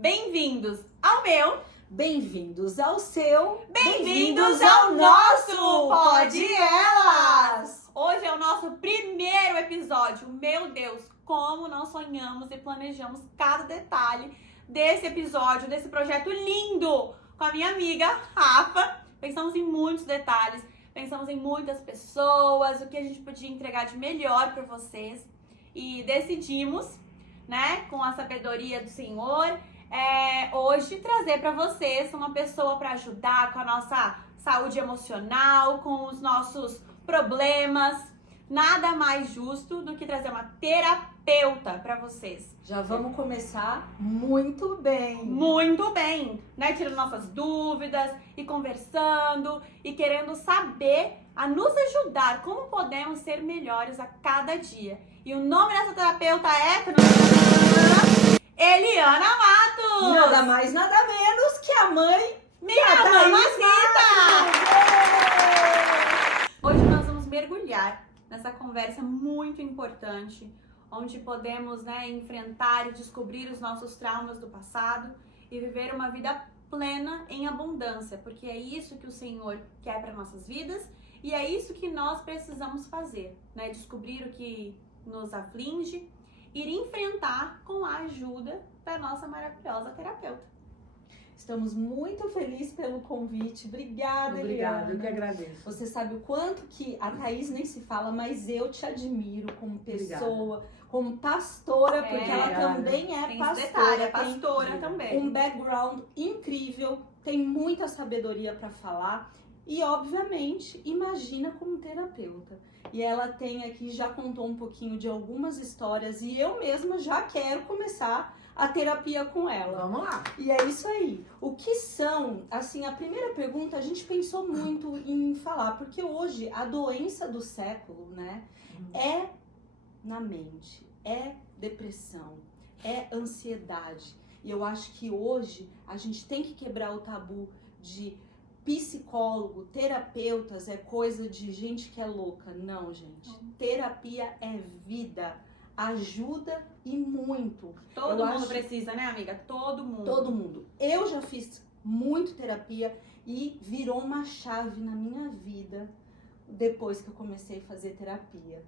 Bem-vindos ao meu, Bem-vindos ao seu, bem-vindos ao nosso Pode Elas! Hoje é o nosso primeiro episódio. Meu Deus, como nós sonhamos e planejamos cada detalhe desse episódio, desse projeto lindo com a minha amiga Rafa. Pensamos em muitos detalhes, pensamos em muitas pessoas, o que a gente podia entregar de melhor para vocês e decidimos, né, com a sabedoria do Senhor, hoje trazer para vocês uma pessoa para ajudar com a nossa saúde emocional, com os nossos problemas. Nada mais justo do que trazer uma terapeuta para vocês. Já vamos começar muito bem. Muito bem, né? Tirando nossas dúvidas e conversando e querendo saber a nos ajudar como podemos ser melhores a cada dia. E o nome dessa terapeuta é Eliana Matos! Nada mais, nada menos que a mãe Minha da mamacita! Thaís. Hoje nós vamos mergulhar nessa conversa muito importante, onde podemos, né, enfrentar e descobrir os nossos traumas do passado e viver uma vida plena em abundância, porque é isso que o Senhor quer para nossas vidas e é isso que nós precisamos fazer, né? Descobrir o que nos aflige, ir enfrentar com a ajuda da nossa maravilhosa terapeuta. Estamos muito felizes pelo convite. Obrigada, Obrigada, Eliana. eu que agradeço. Você sabe o quanto que a Thaís nem se fala, mas eu te admiro como pessoa, como pastora, porque ela Obrigada. também é Tem esse detalhe, é pastora, tem pastora também. um background incrível, tem muita sabedoria para falar e, obviamente, imagina como terapeuta. E ela tem aqui, já contou um pouquinho de algumas histórias e eu mesma já quero começar a terapia com ela. Vamos lá. E é isso aí. O que são, assim, a primeira pergunta a gente pensou muito em falar, porque hoje a doença do século, né, é na mente, é depressão, é ansiedade. E eu acho que hoje a gente tem que quebrar o tabu de psicólogo, terapeutas, é coisa de gente que é louca. Não, gente. Terapia é vida. Ajuda e muito. Todo Eu mundo acho- precisa, né, amiga? Todo mundo. Todo mundo. Eu já fiz muito terapia e virou uma chave na minha vida depois que eu comecei a fazer terapia.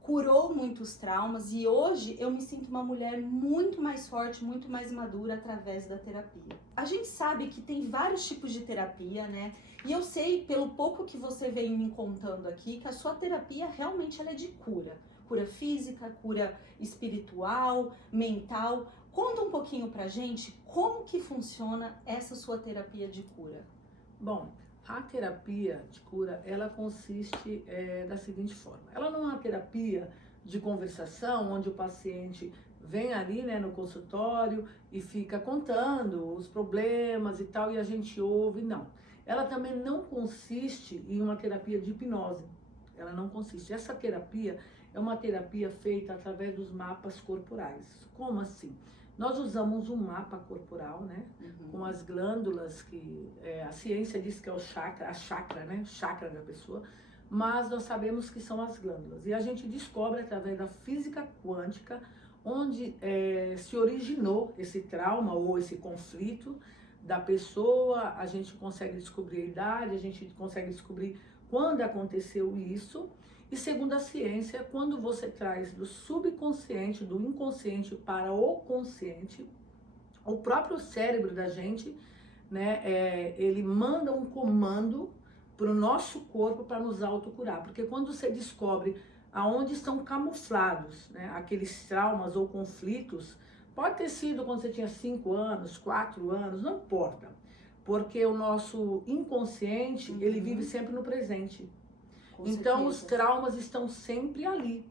Curou muitos traumas e hoje eu me sinto uma mulher muito mais forte, muito mais madura através da terapia. A gente sabe que tem vários tipos de terapia, né? E eu sei, pelo pouco que você vem me contando aqui, que a sua terapia realmente ela é de cura. Cura física, cura espiritual, mental. Conta um pouquinho pra gente como que funciona essa sua terapia de cura. Bom, a terapia de cura, ela consiste da seguinte forma. Ela não é uma terapia de conversação, onde o paciente vem ali, né, no consultório e fica contando os problemas e tal, e a gente ouve, não. Ela também não consiste em uma terapia de hipnose. Ela não consiste. Essa terapia é uma terapia feita através dos mapas corporais. Como assim? Nós usamos um mapa corporal, né? Com as glândulas que a ciência diz que é o chakra, a chakra, né? Chakra da pessoa, mas nós sabemos que são as glândulas. E a gente descobre através da física quântica onde se originou esse trauma ou esse conflito da pessoa. A gente consegue descobrir a idade, a gente consegue descobrir quando aconteceu isso. E segundo a ciência, quando você traz do subconsciente, do inconsciente para o consciente, o próprio cérebro da gente, né, ele manda um comando para o nosso corpo para nos autocurar. Porque quando você descobre aonde estão camuflados, né, aqueles traumas ou conflitos, pode ter sido quando você tinha 5 anos, 4 anos, não importa. Porque o nosso inconsciente, ele vive sempre no presente. Então, os traumas estão sempre ali,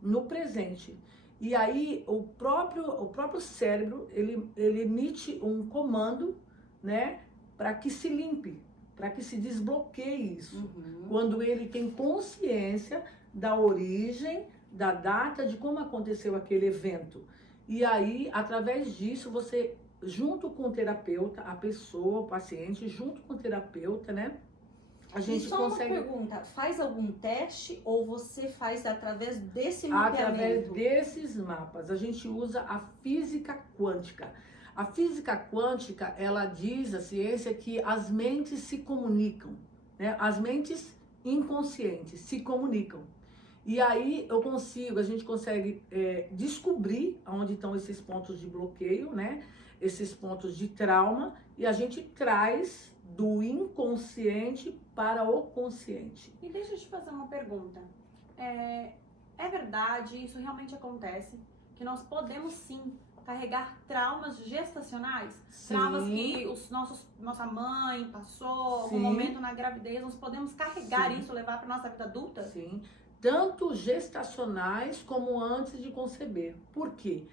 no presente. E aí, o próprio cérebro, ele emite um comando, né, para que se limpe, para que se desbloqueie isso. Quando ele tem consciência da origem, da data, de como aconteceu aquele evento. E aí, através disso, você, junto com o terapeuta, a pessoa, o paciente, junto com o terapeuta, né, a gente e só consegue... uma pergunta, faz algum teste ou você faz através desse mapeamento? Através desses mapas, a gente usa a física quântica. A física quântica, ela diz, a ciência, que as mentes se comunicam, né? As mentes inconscientes se comunicam. E aí a gente consegue descobrir onde estão esses pontos de bloqueio, né? Esses pontos de trauma, e a gente traz do inconsciente para o consciente. E deixa eu te fazer uma pergunta. É verdade, isso realmente acontece, que nós podemos sim carregar traumas gestacionais? Sim. Traumas que nossa mãe passou, algum Sim. momento na gravidez, nós podemos carregar Sim. isso, levar para nossa vida adulta? Sim, tanto gestacionais como antes de conceber. Por quê?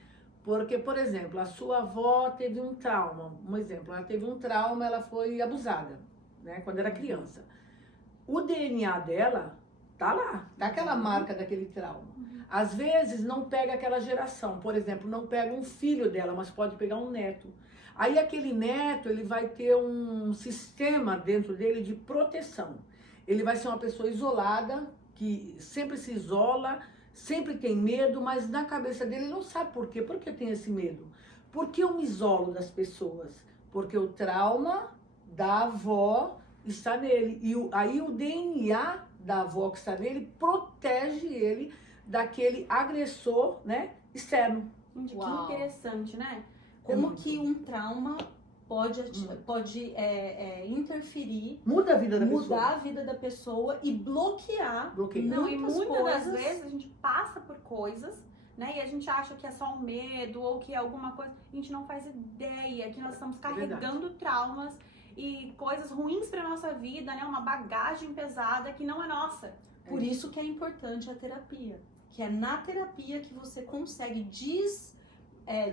Porque, por exemplo, a sua avó teve um trauma. Um exemplo, ela teve um trauma, ela foi abusada, né, quando era criança. O DNA dela tá lá, tá aquela marca daquele trauma. Às vezes não pega aquela geração, por exemplo, não pega um filho dela, mas pode pegar um neto. Aí aquele neto, ele vai ter um sistema dentro dele de proteção. Ele vai ser uma pessoa isolada, que sempre se isola, sempre tem medo, mas na cabeça dele ele não sabe por quê. Por que tem esse medo? Por que eu me isolo das pessoas? Porque o trauma da avó está nele. E aí o DNA da avó que está nele protege ele daquele agressor, né, externo. Gente, que Uau. interessante, né? Como que um trauma pode interferir, Muda a vida da pessoa. mudar a vida da pessoa e bloquear Bloqueia. Não, e muitas muitas das coisas. vezes a gente passa por coisas, né? E a gente acha que é só um medo ou que é alguma coisa. A gente não faz ideia que nós estamos carregando traumas e coisas ruins para nossa vida, né? Uma bagagem pesada que não é nossa. Por isso que é importante a terapia. Que é na terapia que você consegue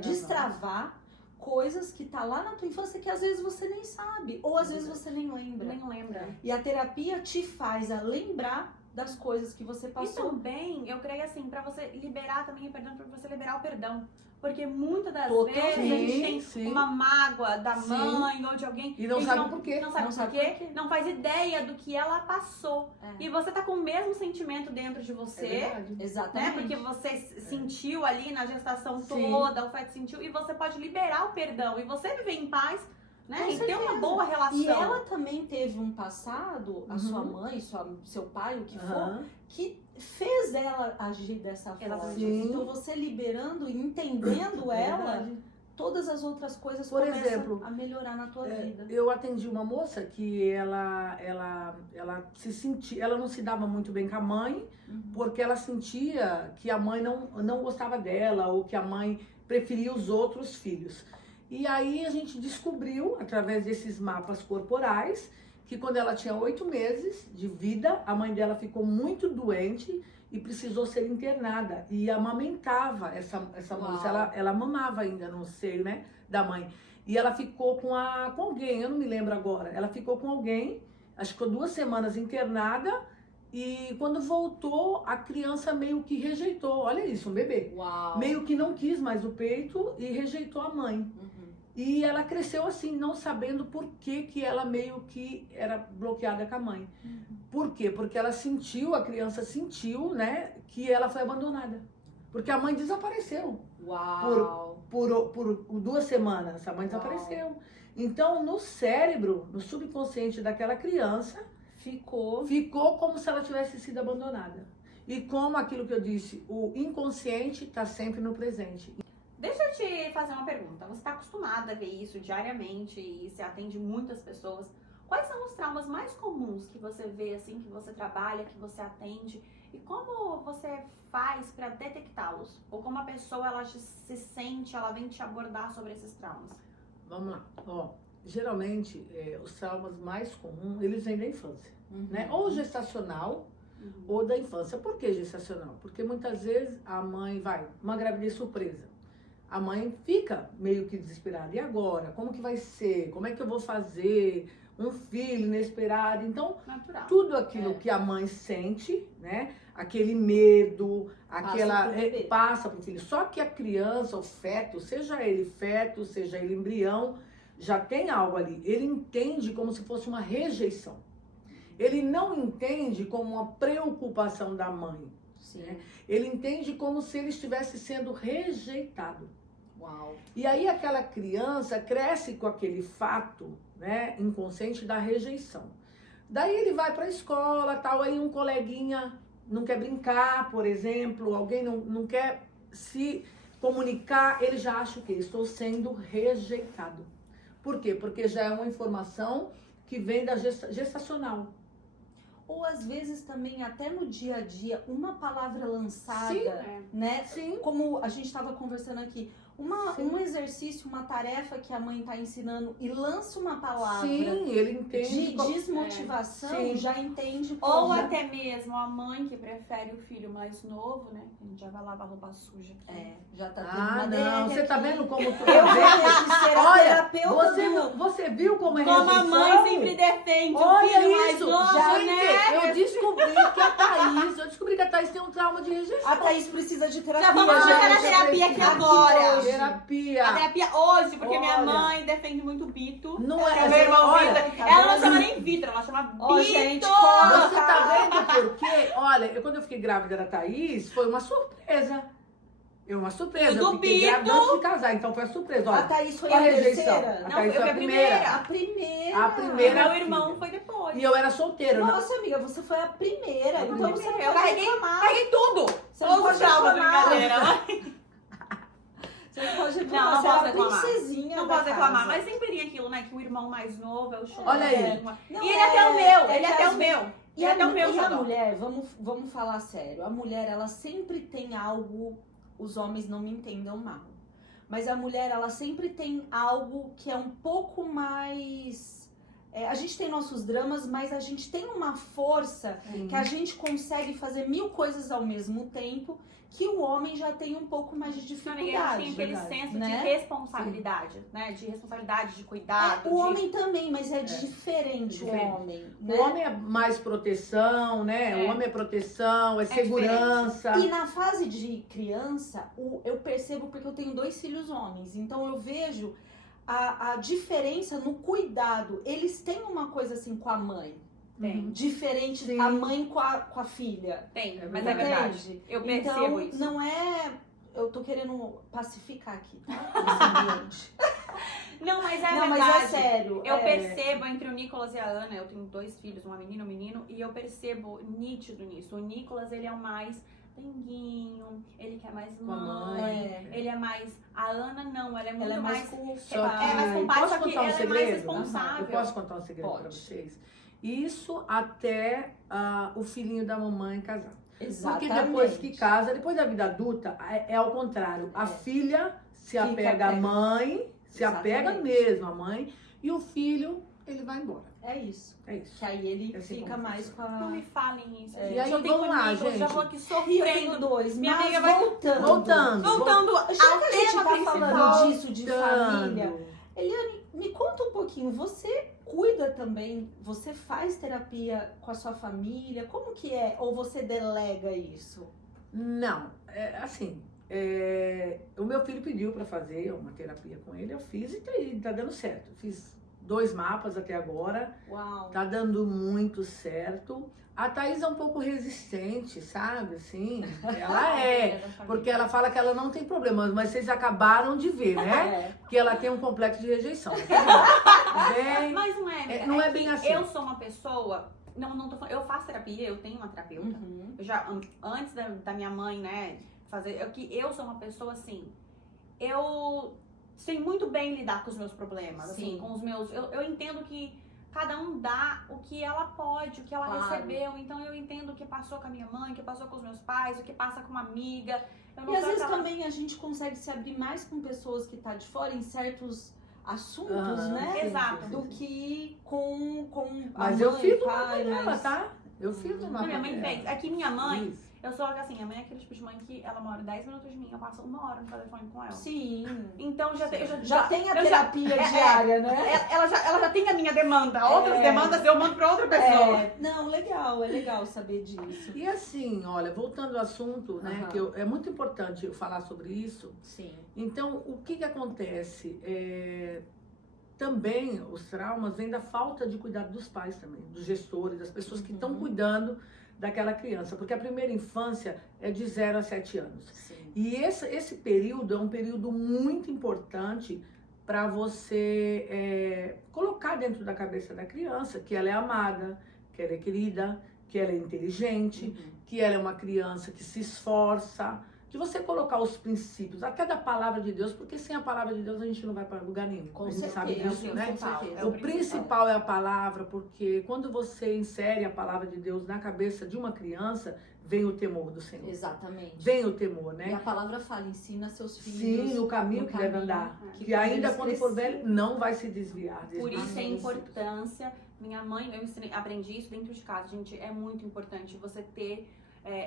destravar coisas que tá lá na tua infância que às vezes você nem sabe. Ou às vezes você nem lembra. Nem lembra. E a terapia te faz a lembrar das coisas que você E passou. também, eu creio assim, pra você liberar também o perdão, pra você liberar o perdão. Porque muitas das Totalmente. vezes a gente tem Sim. uma mágoa da Sim. mãe ou de alguém. E não a gente sabe por quê. Não sabe, Não sabe por quê, por quê. não faz ideia do que ela passou. É. E você tá com o mesmo sentimento dentro de você, É verdade. né? Exatamente. Porque você sentiu ali na gestação Sim. toda, o feto sentiu, e você pode liberar o perdão. E você viver em paz, né? Com E ter uma certeza. boa relação. E ela também teve um passado, a Uhum. sua mãe, seu pai, o que for, Aham. que fez ela agir dessa forma. Exatamente. Sim. Então você liberando e entendendo É ela, verdade. todas as outras coisas Por começam exemplo, a melhorar na tua vida. Eu atendi uma moça que ela se sentia, ela não se dava muito bem com a mãe, Uhum. porque ela sentia que a mãe não gostava dela, ou que a mãe preferia os outros filhos. E aí a gente descobriu, através desses mapas corporais, que quando ela tinha 8 meses de vida, a mãe dela ficou muito doente e precisou ser internada. E amamentava essa Uau. moça, ela mamava ainda no seio, né, da mãe. E ela ficou com alguém, eu não me lembro agora. Ela ficou com alguém, acho que ficou 2 semanas internada. E quando voltou, a criança meio que rejeitou. Olha isso, um bebê. Uau. Meio que não quis mais o peito e rejeitou a mãe. Uhum. E ela cresceu assim, não sabendo por que ela meio que era bloqueada com a mãe. Por quê? Porque ela sentiu, a criança sentiu, né, que ela foi abandonada. Porque a mãe desapareceu. Uau. Por 2 semanas, a mãe Uau. desapareceu. Então, no cérebro, no subconsciente daquela criança, ficou como se ela tivesse sido abandonada. E como aquilo que eu disse, o inconsciente está sempre no presente. Deixa eu te fazer uma pergunta. Você está acostumada a ver isso diariamente e você atende muitas pessoas. Quais são os traumas mais comuns que você vê, assim, que você trabalha, que você atende? E como você faz para detectá-los? Ou como a pessoa ela se sente, ela vem te abordar sobre esses traumas? Vamos lá. Ó, geralmente, os traumas mais comuns, eles vêm da infância. Uhum. Né? Ou gestacional, ou da infância. Por que gestacional? Porque muitas vezes a mãe uma gravidez surpresa. A mãe fica meio que desesperada. E agora? Como que vai ser? Como é que eu vou fazer? Um filho inesperado. Então, Natural. tudo aquilo que a mãe sente, né? Aquele medo, passa pro filho. Só que a criança, o feto, seja ele embrião, já tem algo ali. Ele entende como se fosse uma rejeição. Ele não entende como uma preocupação da mãe. Sim. Né? Ele entende como se ele estivesse sendo rejeitado. Uau. E aí aquela criança cresce com aquele fato, né, inconsciente da rejeição. Daí ele vai para a escola, tal, aí um coleguinha não quer brincar, por exemplo, alguém não quer se comunicar, ele já acha que estou sendo rejeitado. Por quê? Porque já é uma informação que vem da Ou gestacional. às vezes também até no dia a dia, uma palavra lançada, Sim. né? Sim. Como a gente estava conversando aqui, um exercício, uma tarefa que a mãe está ensinando e lança uma palavra Sim, ele entende. de desmotivação, Sim. já entende Ou como... até mesmo a mãe que prefere o filho mais novo, né? A gente já vai lavar roupa suja aqui. É, já tá tendo Ah, uma não, DR você tá aqui. vendo como tu Eu tá vou vendo? ter que ser a Olha, terapeuta você viu como é Como a rejeição? mãe sempre defende o Olha filho mais isso, novo, já né? eu descobri que a Thaís tem um trauma de rejeição. A Thaís precisa de terapia. Já vamos começar na terapia aqui agora. hoje. Terapia. A terapia hoje, porque minha Olha. mãe defende muito Bito. Não Que é, é meu irmão olha, Vitor. tá Ela não vendo? chama nem Vitor, ela chama Bito. Ó, gente, corta. Você tá vendo por quê? Olha, quando eu fiquei grávida da Thaís, foi uma surpresa. Uma surpresa. E do Eu fiquei Bito? grávida antes de casar, então foi uma surpresa. A Olha, Thaís foi a a rejeição. terceira? A Não, Thaís eu foi fui a a primeira. A primeira. A primeira. Meu filha. irmão foi depois. E eu era solteira. não- Nossa, amiga, você foi a primeira. A Então primeira. você não Eu pode carreguei, reclamar. carreguei tudo. Você não Todos pode os traumas, reclamar. brincadeira. Você não pode Não, reclamar. não Você era posso a reclamar. princesinha Não da posso reclamar, casa. mas sempre tem aquilo, né? Que o irmão mais novo é o show. Olha aí. Não, E ele é até o meu, ele é que até às o vezes- meu. E Ele é até o meu, e a xodó. mulher, vamos falar sério, a mulher, ela sempre tem algo, os homens não me entendam mal, mas a mulher, ela sempre tem algo que é um pouco mais... a gente tem nossos dramas, mas a gente tem uma força Sim. que a gente consegue fazer 1000 coisas ao mesmo tempo, que o homem já tem um pouco mais de Amiga, eles dificuldade. têm aquele verdade, senso né? de responsabilidade, né? De responsabilidade, de cuidado. O de... homem também, mas é diferente o Diferente. homem, O né? homem é mais proteção, né? É. O homem é proteção, é segurança. E na fase de criança, eu percebo porque eu tenho 2 filhos homens, então eu vejo a diferença no cuidado. Eles têm uma coisa assim com a mãe, Tem. diferente Sim. a mãe com a filha. Tem, É mas é verdade. verdade. Entende? Eu percebo Então, isso. não é... Eu tô querendo pacificar aqui, tá? Esse ambiente. Não, mas é Não, verdade. mas é sério. Eu é... percebo entre o Nicolas e a Ana, eu tenho 2 filhos, uma menina e um menino, e eu percebo nítido nisso. O Nicolas, ele é o mais denguinho, ele quer mais Com a mãe, mãe. ele é mais... A Ana não, ela é muito Ela é mais mais... com Só que, É mais com pai, posso só que contar um ela é mais segredo? responsável. Eu posso contar um segredo Pode. pra vocês? Isso até o filhinho da mamãe casar. Exatamente. Porque depois que casa, depois da vida adulta, é ao contrário. A filha se Fica apega à perto. mãe, se apega Exatamente. mesmo à mãe, e o filho, ele vai embora. É isso. É isso. Que aí ele É assim fica como mais com Não a... me falem isso. É. gente. E aí, eu tenho vamos lá, Nicolas, já gente. vou aqui E eu tenho sofrendo. 2, Minha mas amiga vai- voltando. Voltando Já ao que a gente tema tá principal. falando disso, de Voltando. família, Eliane, me conta um pouquinho, você cuida também, você faz terapia com a sua família, como que é? Ou você delega isso? Não, assim, o meu filho pediu para fazer uma terapia com ele, eu fiz e tá dando certo. Fiz 2 mapas até agora, Uau. tá dando muito certo. A Thaís é um pouco resistente, sabe, assim, ela porque ela fala que ela não tem problema, mas vocês acabaram de ver, né? Que ela tem um complexo de rejeição. Bem, Mas não é, não é que bem assim. Eu sou uma pessoa, não tô falando, eu faço terapia, eu tenho uma terapeuta. Uhum. Eu já, antes da minha mãe, né, fazer, eu sou uma pessoa assim, eu sei muito bem lidar com os meus problemas, assim, Sim. com os meus, eu entendo que cada um dá o que ela pode, o que ela Claro. recebeu, então eu entendo o que passou com a minha mãe, o que passou com os meus pais, o que passa com uma amiga. Eu não E às sou vezes aquela- também a gente consegue se abrir mais com pessoas que tá de fora em certos assuntos, Aham, né? sim, Exato. sim, Do sim. que com a Mas mãe, eu fiz o o mapa pai, dela, mas... tá? Eu fiz o Não, mapa minha mãe dela. fez. Aqui minha mãe, Fiz. eu sou assim, a mãe é aquele tipo de mãe que ela mora 10 minutos de mim, eu passo 1 hora no telefone com ela. Sim. Então já tem, Já tem a eu terapia é, diária, né? ela já tem a minha demanda. Outras É. demandas eu mando pra outra pessoa. Não, legal, é legal saber disso. E assim, olha, voltando ao assunto, né, Aham. que é muito importante eu falar sobre isso. Sim. Então, o que acontece? Também os traumas vêm da falta de cuidado dos pais também, dos gestores, das pessoas que estão Uhum. cuidando daquela criança, porque a primeira infância é de 0 a 7 anos. Sim. E esse período é um período muito importante para você colocar dentro da cabeça da criança que ela é amada, que ela é querida, que ela é inteligente, que ela é uma criança que se esforça, de você colocar os princípios, até da palavra de Deus, porque sem a palavra de Deus a gente não vai para lugar nenhum. Com a gente certeza, sabe disso, né? com certeza. O principal é a palavra, porque quando você insere a palavra de Deus na cabeça de uma criança, vem o temor do Senhor. Exatamente. Vem o temor, E né? a palavra fala, ensina seus filhos. Sim, no caminho no que deve caminho, andar. que Que ainda eles quando for precisam. velho, não vai se desviar. Por isso a Amém. importância, minha mãe, aprendi isso dentro de casa, gente, é muito importante você ter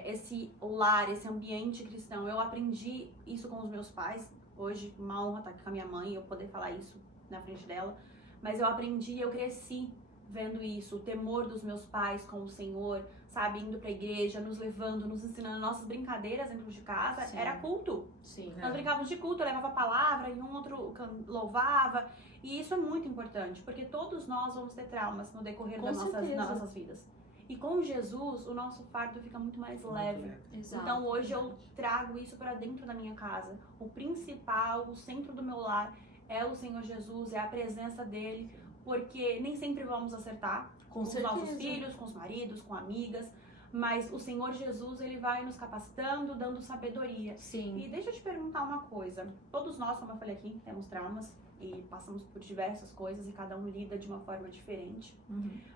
esse lar, esse ambiente cristão. Eu aprendi isso com os meus pais, hoje uma honra estar aqui com a minha mãe, eu poder falar isso na frente dela, mas eu aprendi, eu cresci vendo isso, o temor dos meus pais com o Senhor, sabe, indo pra igreja, nos levando, nos ensinando nossas brincadeiras dentro de casa, Sim. era culto. Sim. Nós brincávamos de culto, eu levava a palavra e um outro louvava. E isso é muito importante, porque todos nós vamos ter traumas no decorrer Com das certeza. nossas vidas. E com Jesus, o nosso fardo fica muito mais leve. Exato. Então hoje eu trago isso para dentro da minha casa. O principal, o centro do meu lar é o Senhor Jesus, é a presença dele, porque nem sempre vamos acertar Com os certeza. nossos filhos, com os maridos, com amigas, mas o Senhor Jesus, ele vai nos capacitando, dando sabedoria. Sim. E deixa eu te perguntar uma coisa. Todos nós, como eu falei aqui, temos traumas e passamos por diversas coisas e cada um lida de uma forma diferente.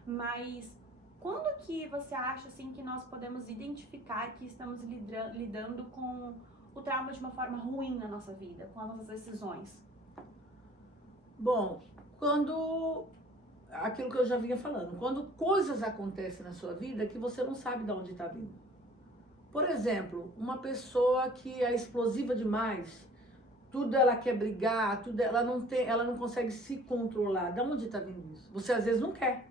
Mas quando que você acha assim que nós podemos identificar que estamos lidando com o trauma de uma forma ruim na nossa vida, com as nossas decisões? Bom, quando aquilo que eu já vinha falando, quando coisas acontecem na sua vida que você não sabe de onde está vindo. Por exemplo, uma pessoa que é explosiva demais, tudo ela quer brigar, tudo ela não consegue se controlar. De onde está vindo isso? Você às vezes não quer.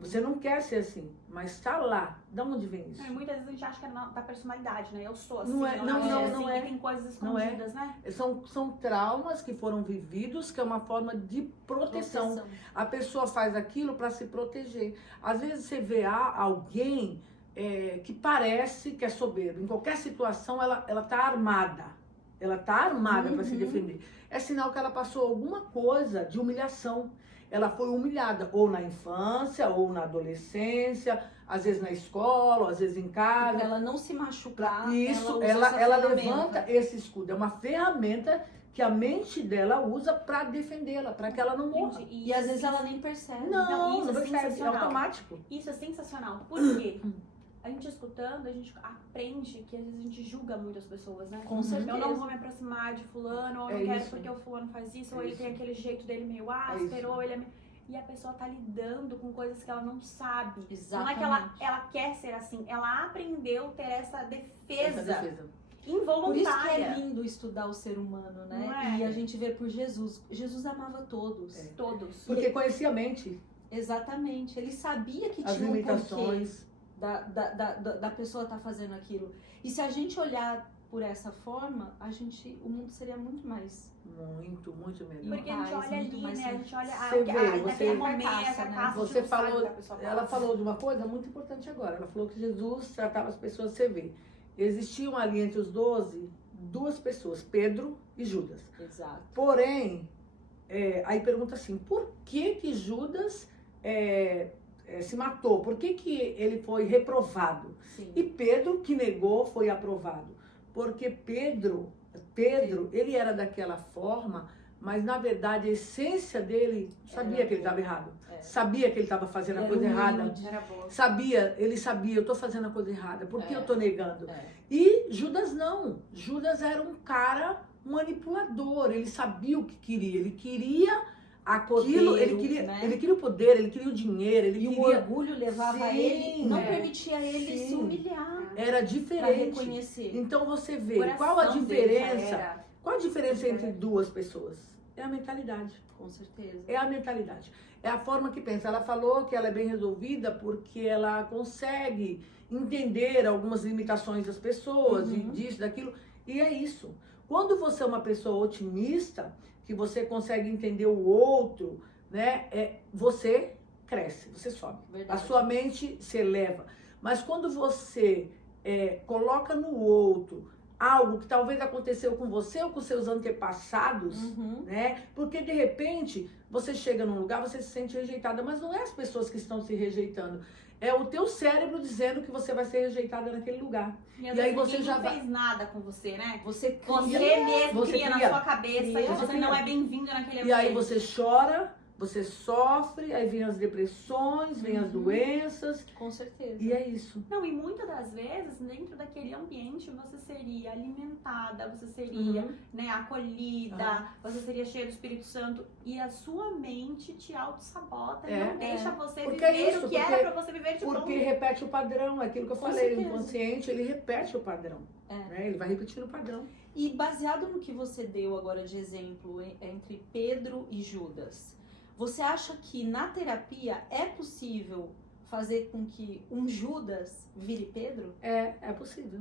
Você não quer ser assim, mas está lá. De onde vem isso? Muitas vezes a gente acha que é da personalidade, né? Eu sou assim, Não é, eu não, nasci não, assim, não é. e tem coisas Não é. escondidas, né? São traumas que foram vividos, que é uma forma de proteção. A pessoa faz aquilo para se proteger. Às vezes você vê alguém que parece que é soberbo. Em qualquer situação ela tá armada. Ela tá armada para se defender. É sinal que ela passou alguma coisa de humilhação. Ela foi humilhada ou na infância, ou na adolescência, às vezes na escola, às vezes em casa. Para ela não se machucar, Isso, usa ela essa ferramenta. levanta esse escudo. É uma ferramenta que a mente dela usa para defendê-la, para que ela não morra. Gente, E às vezes ela nem percebe. Não, isso é percebe, é sensacional. automático. Isso é sensacional. Por quê? A gente escutando, a gente aprende que às vezes a gente julga muitas pessoas, né? Com certeza. Eu não vou me aproximar de fulano, ou eu É não quero isso. porque o fulano faz isso, É ou ele isso. tem aquele jeito dele meio isso. áspero, ou ele é... E a pessoa tá lidando com coisas que ela não sabe. Exatamente. Não é que ela quer ser assim, ela aprendeu a ter essa defesa, Essa defesa. involuntária. Por isso que é lindo estudar o ser humano, né? Não é? E a gente vê por Jesus. Jesus amava todos. Todos. Porque conhecia a mente, Exatamente. Ele sabia que as tinha um porquê limitações. da pessoa estar fazendo aquilo. E se a gente olhar por essa forma, o mundo seria muito mais. Muito, muito melhor. Porque a gente Paz, olha muito ali, mais né? A gente olha Você vê, naquele você- momento, carcaça, a né? carcaça, Você a gente não sabe falou, o que a pessoa ela passa. falou de uma coisa muito importante agora. Ela falou que Jesus tratava as pessoas, você vê. Existiam ali entre os 12, 2 pessoas, Pedro e Judas. Exato. Porém, aí pergunta assim, por que Judas se matou? Por que ele foi reprovado? Sim. E Pedro, que negou, foi aprovado. Porque Pedro, ele era daquela forma, mas na verdade a essência dele sabia Era que ele boa. estava errado. É. Sabia que ele estava fazendo Ele a era coisa errada. humilde. Era boa. Ele sabia, eu estou fazendo a coisa errada, por que É. eu estou negando? É. E Judas não. Judas era um cara manipulador, ele sabia o que queria, ele queria aquilo, Poder, ele né? queria o poder, ele queria o dinheiro, ele E o queria... orgulho levava Sim, ele, não é. permitia ele Sim. se humilhar Era para diferente. reconhecer. Então você O vê, coração qual a dele já diferença? era. Qual a diferença entre 2 pessoas? É a mentalidade. Com certeza. É a mentalidade. É a forma que pensa. Ela falou que ela é bem resolvida porque ela consegue entender algumas limitações das pessoas, Uhum. disso, daquilo. E é isso. Quando você é uma pessoa otimista, que você consegue entender o outro, né? Você cresce, você sobe. Verdade. A sua mente se eleva. Mas quando você coloca no outro algo que talvez aconteceu com você ou com seus antepassados, né? Porque de repente você chega num lugar, você se sente rejeitada, mas não é as pessoas que estão se rejeitando. É o teu cérebro dizendo que você vai ser rejeitada naquele lugar. E, às E aí vezes você ninguém já não fez nada com você, né? Você cria. Você mesmo Você cria na cria. sua cabeça Cria. que você Você não cria. é bem-vindo naquele ambiente. E aí você chora, você sofre, aí vem as depressões, vem as doenças, Com certeza. e é isso. Não, e muitas das vezes, dentro daquele ambiente, você seria alimentada, você seria né, acolhida, você seria cheia do Espírito Santo, e a sua mente te auto-sabota e não deixa você Porque é viver isso, o que porque- era pra você viver de bom. Porque repete o padrão, é aquilo que eu Com falei, certeza. o inconsciente, ele repete o padrão, né? Ele vai repetindo o padrão. E baseado no que você deu agora de exemplo entre Pedro e Judas, você acha que na terapia é possível fazer com que um Judas vire Pedro? É possível.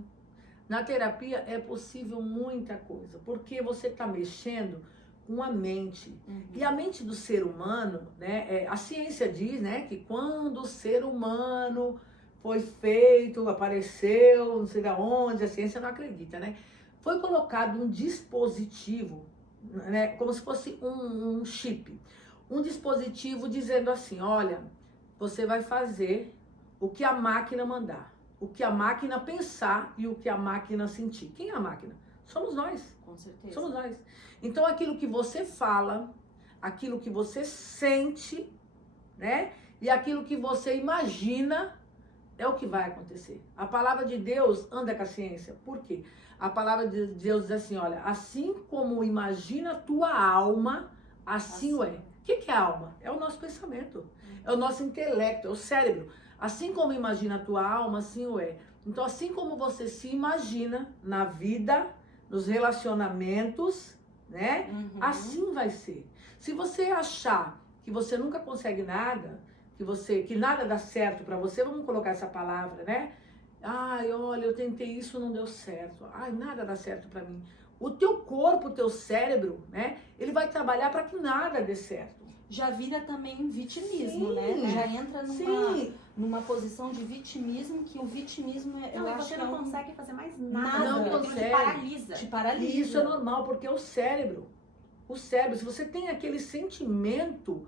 Na terapia é possível muita coisa, porque você está mexendo com a mente. E a mente do ser humano, né? A ciência diz, né, que quando o ser humano foi feito, apareceu, não sei de onde, a ciência não acredita, né? Foi colocado um dispositivo, né, como se fosse um chip. Um dispositivo dizendo assim, olha, você vai fazer o que a máquina mandar, o que a máquina pensar e o que a máquina sentir. Quem é a máquina? Somos nós. Com certeza. Somos nós. Então aquilo que você fala, aquilo que você sente, né? E aquilo que você imagina é o que vai acontecer. A palavra de Deus anda com a ciência. Por quê? A palavra de Deus diz assim, olha, assim como imagina a tua alma, assim o é. O que é a alma? É o nosso pensamento, é o nosso intelecto, é o cérebro. Assim como imagina a tua alma, assim o é. Então, assim como você se imagina na vida, nos relacionamentos, né? Assim vai ser. Se você achar que você nunca consegue nada, que nada dá certo pra você, vamos colocar essa palavra, né? Ai, olha, eu tentei isso, não deu certo. Ai, nada dá certo pra mim. O teu corpo, o teu cérebro, né? Ele vai trabalhar para que nada dê certo. Já vira também vitimismo, Sim. né? Já entra Sim. numa posição de vitimismo, que o vitimismo Não, eu e acho você que não é consegue fazer mais nada. Nada. Não Aquilo consegue. te paralisa. te paralisa. E isso é normal, porque é o cérebro. O cérebro, se você tem aquele sentimento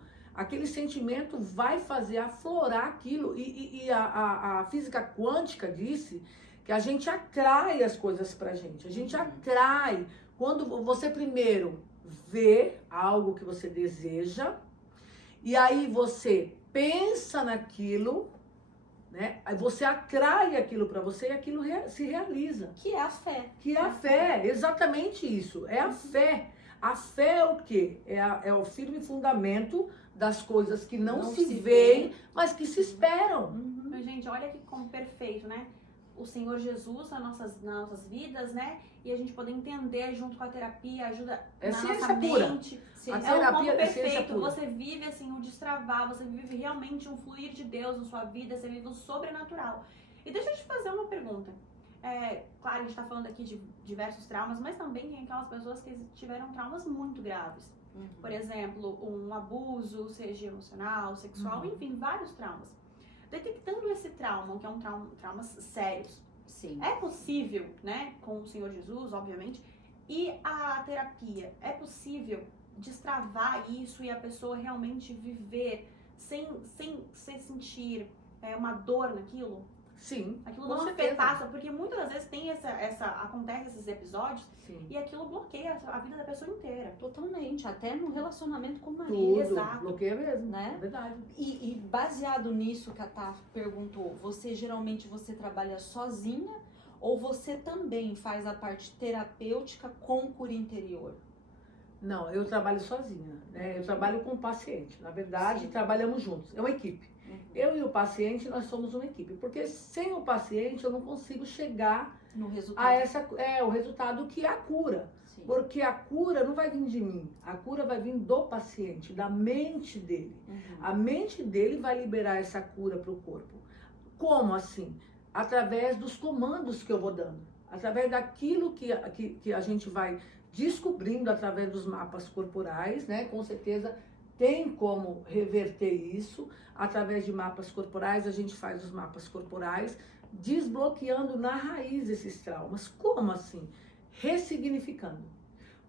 vai fazer aflorar aquilo. E a física quântica disse que a gente atrai as coisas pra gente. A gente atrai. Quando você primeiro vê algo que você deseja, e aí você pensa naquilo, né? Aí você atrai aquilo pra você e aquilo se realiza. Que é a fé. Que é a fé, exatamente isso. É a fé. A fé é o quê? É o firme fundamento das coisas que não se veem, mas que se esperam. Mas, gente, olha que como perfeito, né? O Senhor Jesus nas nossas vidas, né? E a gente poder entender junto com a terapia, ajuda É na ciência nossa pura. mente. Sim. A É um terapia combo é ciência perfeito. pura. Você vive assim o destravar, você vive realmente um fluir de Deus na sua vida, você vive o sobrenatural. E deixa eu te fazer uma pergunta. Claro, a gente tá falando aqui de diversos traumas, mas também tem aquelas pessoas que tiveram traumas muito graves. Por exemplo, um abuso, seja emocional, sexual, enfim, vários traumas. Detectando esse trauma, que é um traumas sérios, Sim. é possível, né, com o Senhor Jesus, obviamente, e a terapia, é possível destravar isso e a pessoa realmente viver sem sentir uma dor naquilo? Sim. Aquilo Com não certeza. afetar, porque muitas das vezes tem acontece esses episódios Sim. e aquilo bloqueia a vida da pessoa inteira. Totalmente. Até no relacionamento com o marido. Tudo. Exato. Bloqueia mesmo. Né? É verdade. E baseado nisso que a Taf perguntou, geralmente você trabalha sozinha ou você também faz a parte terapêutica com cura interior? Não, eu trabalho sozinha, né? Eu trabalho com o paciente. Na verdade, Sim. trabalhamos juntos. É uma equipe. Eu e o paciente, nós somos uma equipe. Porque sem o paciente, eu não consigo chegar No resultado. a o resultado que é a cura. Sim. Porque a cura não vai vir de mim. A cura vai vir do paciente, da mente dele. A mente dele vai liberar essa cura para o corpo. Como assim? Através dos comandos que eu vou dando. Através daquilo que a gente vai descobrindo através dos mapas corporais, né? Com certeza tem como reverter isso através de mapas corporais. A gente faz os mapas corporais, desbloqueando na raiz esses traumas. Como assim? Ressignificando.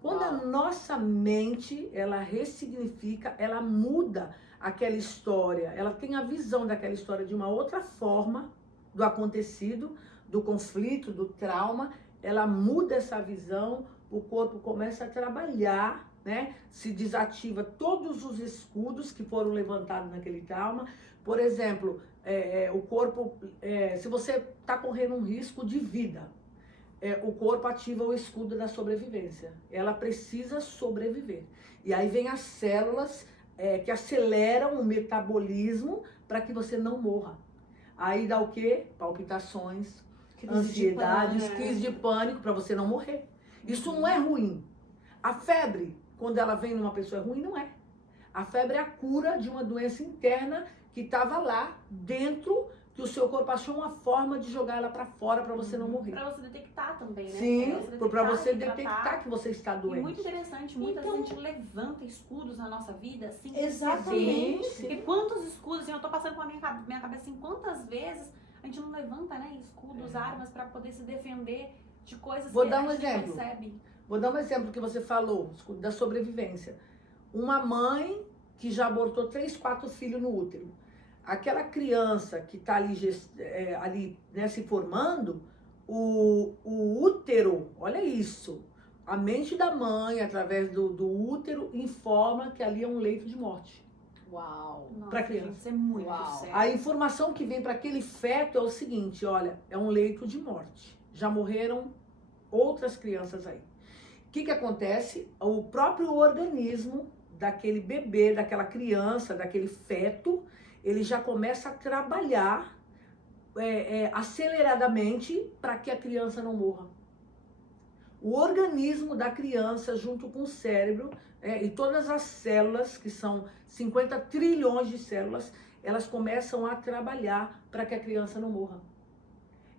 Quando a nossa mente, ela ressignifica, ela muda aquela história, ela tem a visão daquela história de uma outra forma, do acontecido, do conflito, do trauma, ela muda essa visão, o corpo começa a trabalhar, né? Se desativa todos os escudos que foram levantados naquele trauma. Por exemplo, o corpo, se você está correndo um risco de vida, o corpo ativa o escudo da sobrevivência. Ela precisa sobreviver. E aí vem as células que aceleram o metabolismo para que você não morra. Aí dá o quê? Palpitações, ansiedades, crise de pânico para você não morrer. Isso não é ruim. A febre, quando ela vem numa pessoa é ruim, não é. A febre é a cura de uma doença interna que estava lá dentro, que o seu corpo achou uma forma de jogar ela para fora para você não morrer. Pra você detectar também, né? Sim, para você detectar detectar que você está E doente. muito interessante, muitas Então- vezes a gente levanta escudos na nossa vida sem Exatamente. perceber. Porque quantos escudos, assim, eu tô passando com a minha cabeça assim, quantas vezes a gente não levanta, né, escudos, armas pra poder se defender de coisas Vou que dar a um gente exemplo. não percebe. Vou dar um exemplo que você falou, da sobrevivência. Uma mãe que já abortou 3, 4 filhos no útero. Aquela criança que está ali né, se formando, o útero, olha isso, a mente da mãe, através do útero, informa que ali é um leito de morte. Uau. Nossa, Pra criança. gente, isso é muito Uau. sério. A informação que vem para aquele feto é o seguinte, olha, é um leito de morte. Já morreram outras crianças aí. O que acontece? O próprio organismo daquele bebê, daquela criança, daquele feto, ele já começa a trabalhar aceleradamente para que a criança não morra. O organismo da criança, junto com o cérebro, e todas as células, que são 50 trilhões de células, elas começam a trabalhar para que a criança não morra.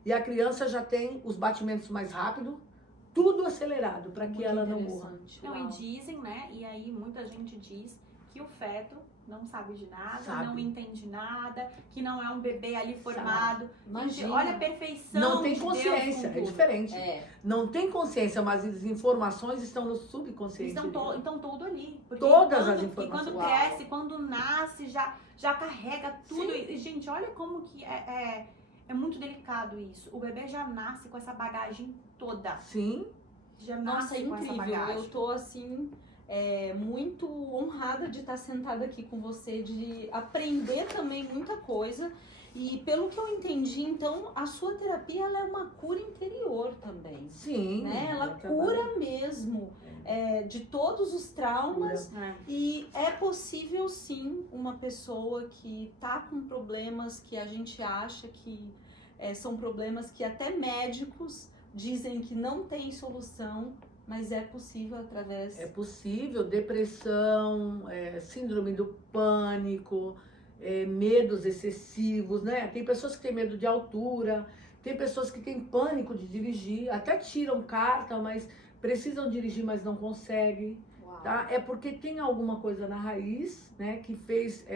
E a criança já tem os batimentos mais rápidos, tudo acelerado para que Muito ela não morra. interessante. Não, Uau. e dizem, né, e aí muita gente diz que o feto não sabe de nada, Sabe. não entende nada, que não é um bebê ali formado. Gente, Imagina. olha a perfeição Não tem de Deus consciência, com é tudo. diferente. É. Não tem consciência, mas as informações estão no subconsciente. dele. Então tudo ali. Porque Todas as quando- informações. E quando Uau. cresce, quando nasce, já carrega tudo. E, gente, olha como que é muito delicado isso. O bebê já nasce com essa bagagem toda. Sim, Já Nossa, é nasce com essa incrível. bagagem. Eu tô assim, muito honrada de estar sentada aqui com você, de aprender também muita coisa. E pelo que eu entendi, então, a sua terapia ela é uma cura interior também. sim. Né? Ela eu trabalho. cura mesmo de todos os traumas. É. E é possível sim uma pessoa que tá com problemas que a gente acha que são problemas que até médicos dizem que não tem solução, mas é possível através. É possível, depressão, síndrome do pânico, medos excessivos, né? Tem pessoas que têm medo de altura, tem pessoas que têm pânico de dirigir, até tiram carta, mas precisam dirigir, mas não conseguem. Uau. Tá? É porque tem alguma coisa na raiz, né, que fez,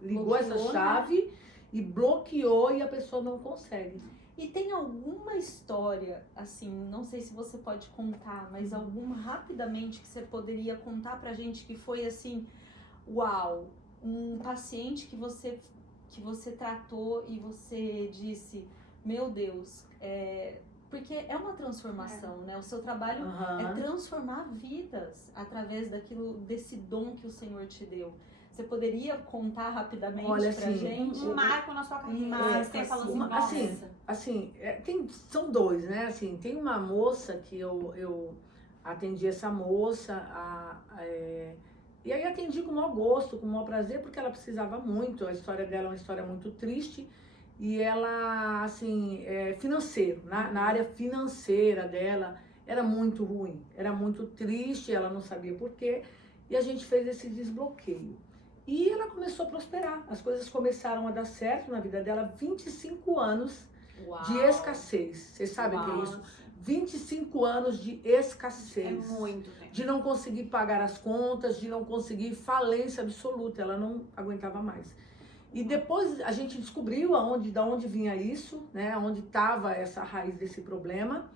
ligou Bloqueou, essa né? chave e bloqueou e a pessoa não consegue. E tem alguma história, assim, não sei se você pode contar, mas alguma rapidamente que você poderia contar pra gente que foi assim, uau, um paciente que você tratou e você disse, meu Deus, porque é uma transformação, né? O seu trabalho é transformar vidas através desse dom que o Senhor te deu. Você poderia contar rapidamente Olha, pra assim, gente? Um marco na sua carreira. marco, Você falou assim, assim, nossa. Assim, são dois, né? Assim, tem uma moça que eu atendi essa moça, e aí atendi com o maior gosto, com o maior prazer, porque ela precisava muito. A história dela é uma história muito triste. E ela, assim, financeiro, na área financeira dela, era muito ruim, era muito triste, ela não sabia por quê. E a gente fez esse desbloqueio. E ela começou a prosperar, as coisas começaram a dar certo na vida dela, 25 anos Uau. de escassez. Vocês sabem o que é Uau. isso? 25 anos de É escassez. muito tempo. De não conseguir pagar as contas, de não conseguir falência absoluta, ela não aguentava mais. E depois a gente descobriu da onde vinha isso, né, onde estava essa raiz desse problema,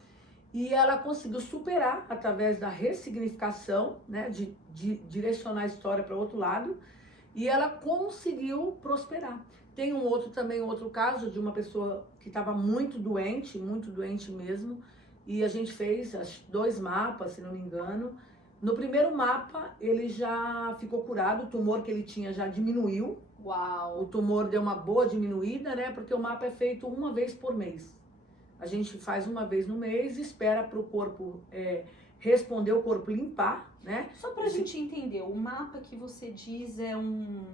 e ela conseguiu superar através da ressignificação, né, de direcionar a história para outro lado, e ela conseguiu prosperar. Tem outro caso de uma pessoa que estava muito doente mesmo, e a gente fez 2 mapas, se não me engano. No primeiro mapa, ele já ficou curado, o tumor que ele tinha já diminuiu. Uau! O tumor deu uma boa diminuída, né? Porque o mapa é feito uma vez por mês. A gente faz uma vez no mês, espera para o corpo responder, o corpo limpar, né? Só pra gente entender, o mapa que você diz é um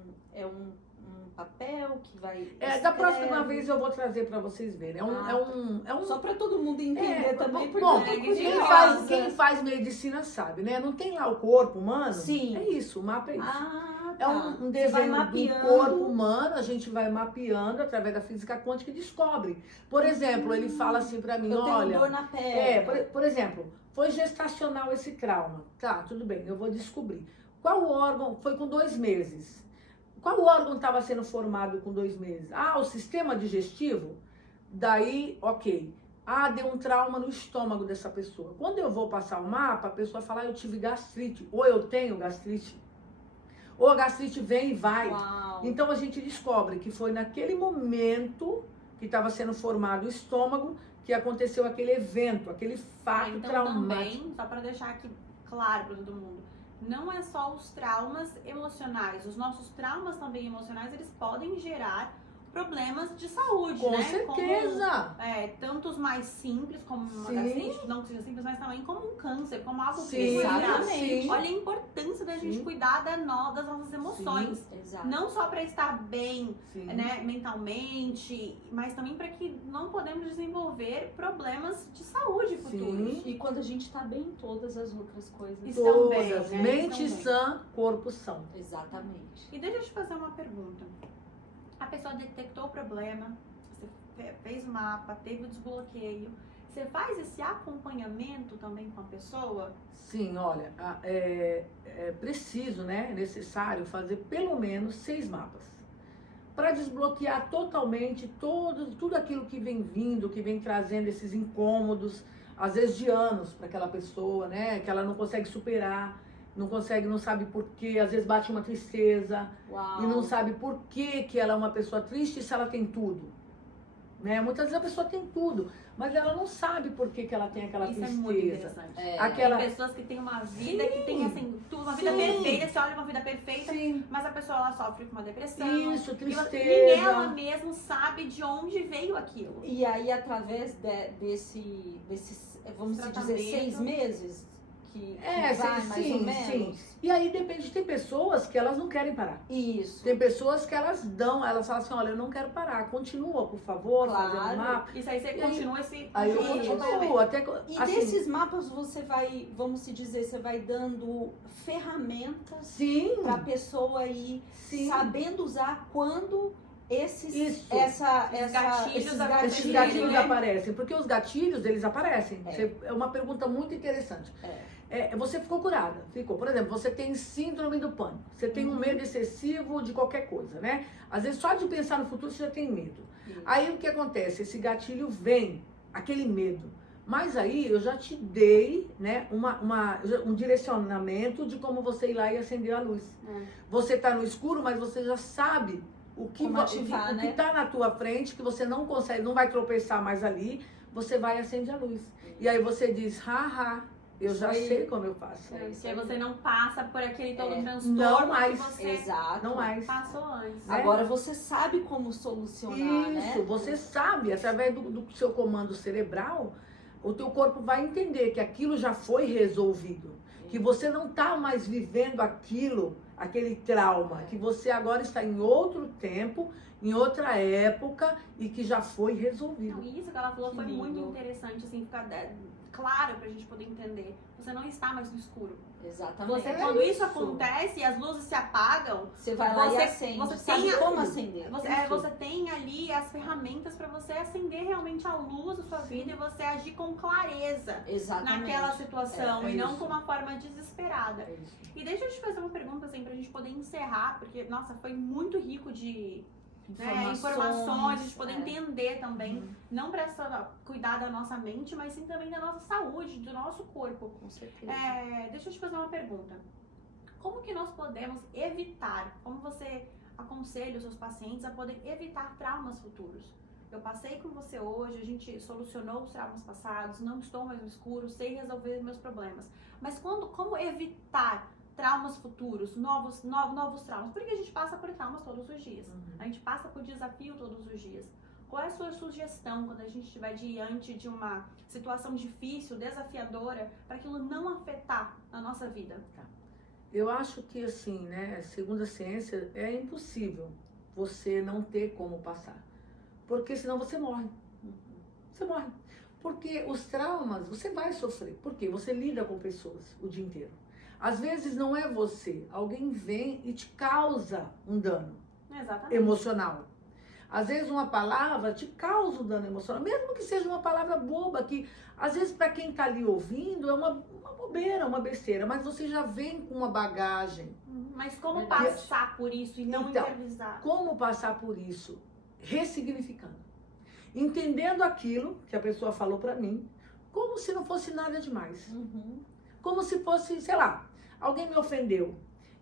papel que vai... Da próxima vez eu vou trazer para vocês verem. Só pra todo mundo entender também, porque bom, eu tô quem faz medicina sabe, né? Não tem lá o corpo humano? Sim. É isso, o mapa é isso. Tá. É um desenho do corpo humano, a gente vai mapeando através da física quântica e descobre. Por exemplo, ele fala assim pra mim, eu olha... tenho dor na perna. Por exemplo, foi gestacional esse trauma. Tá, tudo bem, eu vou descobrir. Qual órgão, foi com 2 meses. Qual órgão estava sendo formado com 2 meses? O sistema digestivo? Daí, ok. Deu um trauma no estômago dessa pessoa. Quando eu vou passar o mapa, a pessoa fala, eu tive gastrite, ou eu tenho gastrite. Ou a gastrite vem e vai. Uau. Então a gente descobre que foi naquele momento que estava sendo formado o estômago que aconteceu aquele evento, aquele fato traumático. Também, só para deixar aqui claro para todo mundo, não é só os traumas emocionais. Os nossos traumas também emocionais, eles podem gerar problemas de saúde, Com né? certeza! Como, tanto os mais simples, como uma Sim. gastrite, não que seja simples, mas também como um câncer, como algo que Sim, foi grave. sim. Olha a importância da gente Sim. cuidar das nossas emoções. Sim. Exato. Não só para estar bem, Sim. né, mentalmente, mas também para que não podemos desenvolver problemas de saúde futuros. Sim. E quando a gente tá bem em todas as outras coisas. Isso também, Todas, né? mente Isso também. sã, corpo são. Exatamente. E deixa eu te fazer uma pergunta. A pessoa detectou o problema, você fez o mapa, teve o desbloqueio. Você faz esse acompanhamento também com a pessoa? Sim, olha, é preciso, né, é necessário fazer pelo menos 6 mapas para desbloquear totalmente tudo aquilo que vem vindo, que vem trazendo esses incômodos, às vezes de anos para aquela pessoa, né, que ela não consegue superar, não sabe por quê, às vezes bate uma tristeza. Uau. E não sabe por que ela é uma pessoa triste se ela tem tudo. Né? Muitas vezes a pessoa tem tudo, mas ela não sabe por que ela tem aquela Isso tristeza. é muito interessante. Aquela... Tem pessoas que têm uma vida que tem assim, uma vida Sim. perfeita, você olha uma vida perfeita, Sim. mas a pessoa ela sofre com uma depressão. Isso, E tristeza. nem ela mesma sabe de onde veio aquilo. E aí, através desses, vamos se dizer, Tratamento. 6 meses, que É, vai sim, mais sim, ou menos. sim. E aí depende, tem pessoas que elas não querem parar. Isso. Tem pessoas que elas falam assim, olha, eu não quero parar, continua, por favor, Claro. fazendo mapa. Isso aí você continua esse... Aí eu Isso. continuo, até E assim, desses mapas você vai, vamos se dizer, você vai dando ferramentas sim, para a pessoa ir sim. sabendo usar quando esses Isso. gatilhos Esses aparecem, gatilhos né? aparecem, porque os gatilhos, eles aparecem. É. É uma pergunta muito interessante. Você ficou curada, ficou. Por exemplo, você tem síndrome do pânico, você tem um medo excessivo de qualquer coisa, né? Às vezes só de pensar no futuro você já tem medo. Isso. Aí o que acontece? Esse gatilho vem, aquele medo. Mas aí eu já te dei, né, um direcionamento de como você ir lá e acender a luz. Você tá no escuro, mas você já sabe o que Como ativar, né? tá na tua frente, que você não consegue, não vai tropeçar mais ali, você vai e acende a luz. E aí você diz, haha, eu já Isso aí. sei como eu faço. Porque aí você não passa por aquele todo É. transtorno Não mais. que você Exato. Não mais. passou antes. né? Agora você sabe como solucionar, Isso, né? você sabe, através do seu comando cerebral, o teu corpo vai entender que aquilo já foi resolvido. Que você não está mais vivendo aquele trauma, que você agora está em outro tempo, em outra época e que já foi resolvido. Não, e isso que ela falou Que foi muito lindo. interessante, assim, ficar claro pra gente poder entender. Você não está mais no escuro. Exatamente. Você, quando isso acontece e as luzes se apagam, Você vai lá você- e acende. você Sabe tem a- como acender? você tem ali as ferramentas pra você acender realmente a luz da sua vida e você agir com clareza Exatamente. naquela situação É e não isso. com uma forma desesperada. É isso. E deixa eu te fazer uma pergunta, assim, pra gente poder encerrar, porque, nossa, foi muito rico de informações, a gente poder entender também, Uhum. não pra cuidar da nossa mente, mas sim também da nossa saúde, do nosso corpo. Com certeza. Deixa eu te fazer uma pergunta. Como que nós podemos evitar, como você aconselha os seus pacientes a poder evitar traumas futuros? Eu passei com você hoje, a gente solucionou os traumas passados, não estou mais no escuro, sei resolver meus problemas. Mas como evitar traumas futuros, novos traumas? Porque a gente passa por traumas todos os dias. A gente passa por desafio todos os dias. Qual é a sua sugestão quando a gente estiver diante de uma situação difícil, desafiadora, para aquilo não afetar a nossa vida? Eu acho que, assim, né, segundo a ciência, é impossível você não ter como passar. Porque senão você morre. Você morre. Porque os traumas, você vai sofrer. Porque você lida com pessoas o dia inteiro. Às vezes não é você, alguém vem e te causa um dano Exatamente. emocional. Às vezes uma palavra te causa um dano emocional, mesmo que seja uma palavra boba, que às vezes para quem está ali ouvindo é uma bobeira, uma besteira, mas você já vem com uma bagagem. Mas como Verdade. passar por isso e não Então, internalizar? Como passar por isso? Ressignificando. Entendendo aquilo que a pessoa falou para mim, como se não fosse nada demais. Uhum. Como se fosse, sei lá, alguém me ofendeu.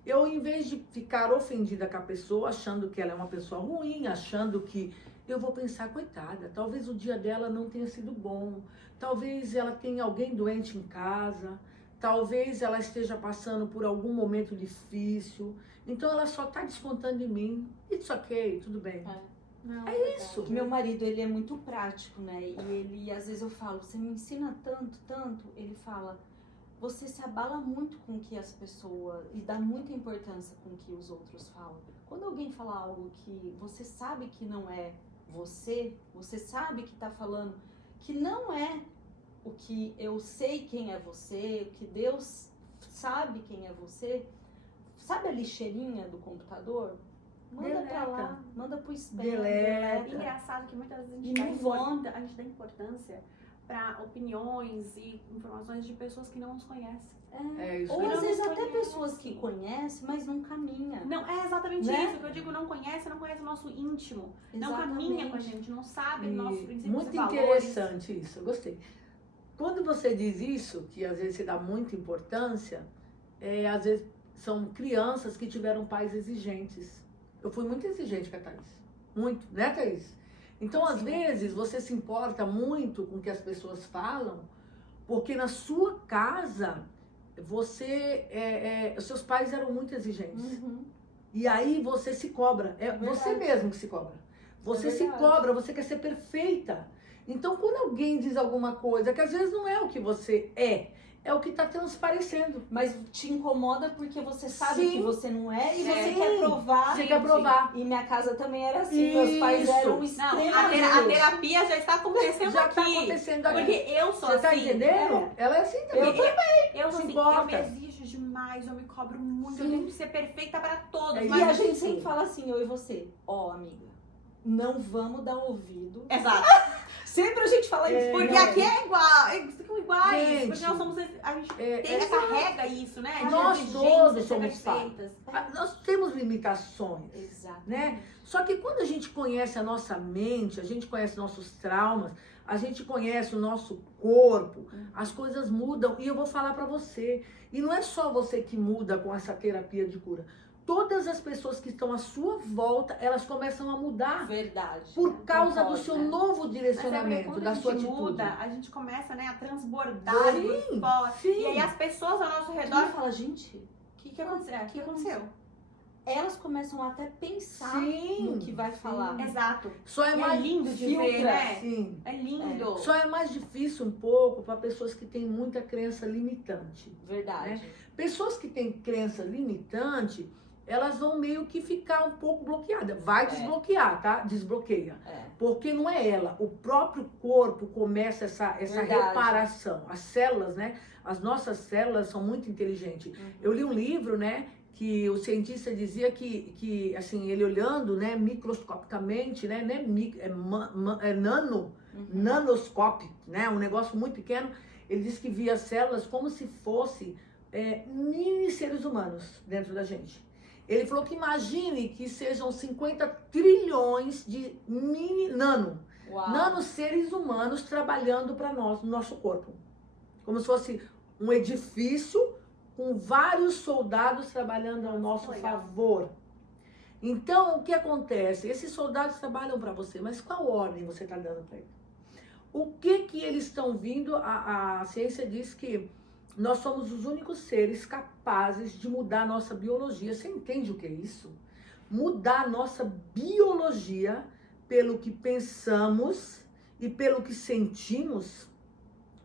Eu, em vez de ficar ofendida com a pessoa, achando que ela é uma pessoa ruim, achando que eu vou pensar, coitada, talvez o dia dela não tenha sido bom, talvez ela tenha alguém doente em casa, talvez ela esteja passando por algum momento difícil, então ela só está descontando em mim. It's ok, tudo bem. Não, É isso. Meu marido, ele é muito prático, né? E ele, às vezes eu falo, você me ensina tanto, tanto. Ele fala, você se abala muito com o que as pessoas, e dá muita importância com o que os outros falam. Quando alguém fala algo que você sabe que não é você sabe que tá falando que não é o que eu sei quem é você, o que Deus sabe quem é você. Sabe a lixeirinha do computador? Manda pra lá, Deleta. manda pro spam. Deleta. É engraçado que muitas vezes E move on. a gente dá importância para opiniões e informações de pessoas que não nos conhecem. É isso. Ou Não às vezes nos até conhece. pessoas que conhecem, mas não caminham. Não, é exatamente Né? isso que eu digo, não conhece o nosso íntimo. Não caminha com a gente, não sabe E nossos princípios muito e valores. interessante isso, eu gostei. Quando você diz isso, que às vezes você dá muita importância, às vezes são crianças que tiveram pais exigentes. Eu fui muito exigente com a Thaís. Muito, né, Thaís? Então, às vezes, você se importa muito com o que as pessoas falam, porque na sua casa, os seus pais eram muito exigentes. Uhum. E aí você se cobra. É Verdade. você mesmo que se cobra. Você É se verdade. cobra, você quer ser perfeita. Então, quando alguém diz alguma coisa que às vezes não é o que você é o que está transparecendo. Mas te incomoda porque você sabe Sim. que você não é e você Sim. quer provar. Você quer provar. E minha casa também era assim. Meus pais Isso. eram Não, extremamente. a terapia já está acontecendo Já aqui. está acontecendo aqui. Porque eu sou Você assim. tá entendendo? Ela é assim também. Eu também. Eu sou Se assim, eu importa. me exijo demais, eu me cobro muito, Sim. eu tenho que ser perfeita para todos. É, E mas a gente isso. sempre fala assim, eu e você. Ó, amiga, não vamos dar ouvido. Exato. Sempre a gente fala isso. Porque não. aqui é igual, são iguais. Gente, Porque nós somos, a gente é- carrega isso, né? De Nós exigências, todos de ser somos perfeitas. Nós temos limitações. Exato. Né? Só que quando a gente conhece a nossa mente, a gente conhece nossos traumas, a gente conhece o nosso corpo, as coisas mudam. E eu vou falar pra você, e não é só você que muda com essa terapia de cura. Todas as pessoas que estão à sua volta, elas começam a mudar Verdade. por causa do Concordo, seu né? novo Mas é porque direcionamento, quando da a sua gente atitude. muda, a gente começa, né, a transbordar Sim, por fora. sim. E aí as pessoas ao nosso Tu redor. fala, gente, O que aconteceu? O que aconteceu? elas começam até pensar Sim, no que vai falar. Exato. Só é E é mais lindo de ver, filtra. né? Sim. É lindo. Só é mais difícil um pouco para pessoas que têm muita crença limitante. Verdade. Pessoas que têm crença limitante, elas vão meio que ficar um pouco bloqueadas. Vai desbloquear, tá? Desbloqueia. Porque não é ela, o próprio corpo começa essa reparação. As células, né? As nossas células são muito inteligentes. Eu li um livro, né? Que o cientista dizia que assim, ele olhando, né? Microscopicamente, né? Nanoscópio, né? Um negócio muito pequeno. Ele disse que via células como se fosse mini seres humanos dentro da gente. Ele falou que imagine que sejam 50 trilhões de nano seres humanos trabalhando para nós, no nosso corpo. Como se fosse um edifício com vários soldados trabalhando ao nosso favor. Então, o que acontece? Esses soldados trabalham para você, mas qual ordem você está dando para eles? O que eles estão vindo? A ciência diz que nós somos os únicos seres capazes de mudar a nossa biologia. Você entende o que é isso? Mudar a nossa biologia pelo que pensamos e pelo que sentimos.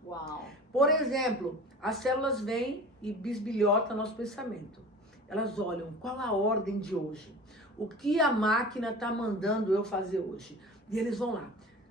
Uau! Por exemplo, as células vêm e bisbilhotam nosso pensamento. Elas olham qual a ordem de hoje. O que a máquina está mandando eu fazer hoje. E eles vão lá.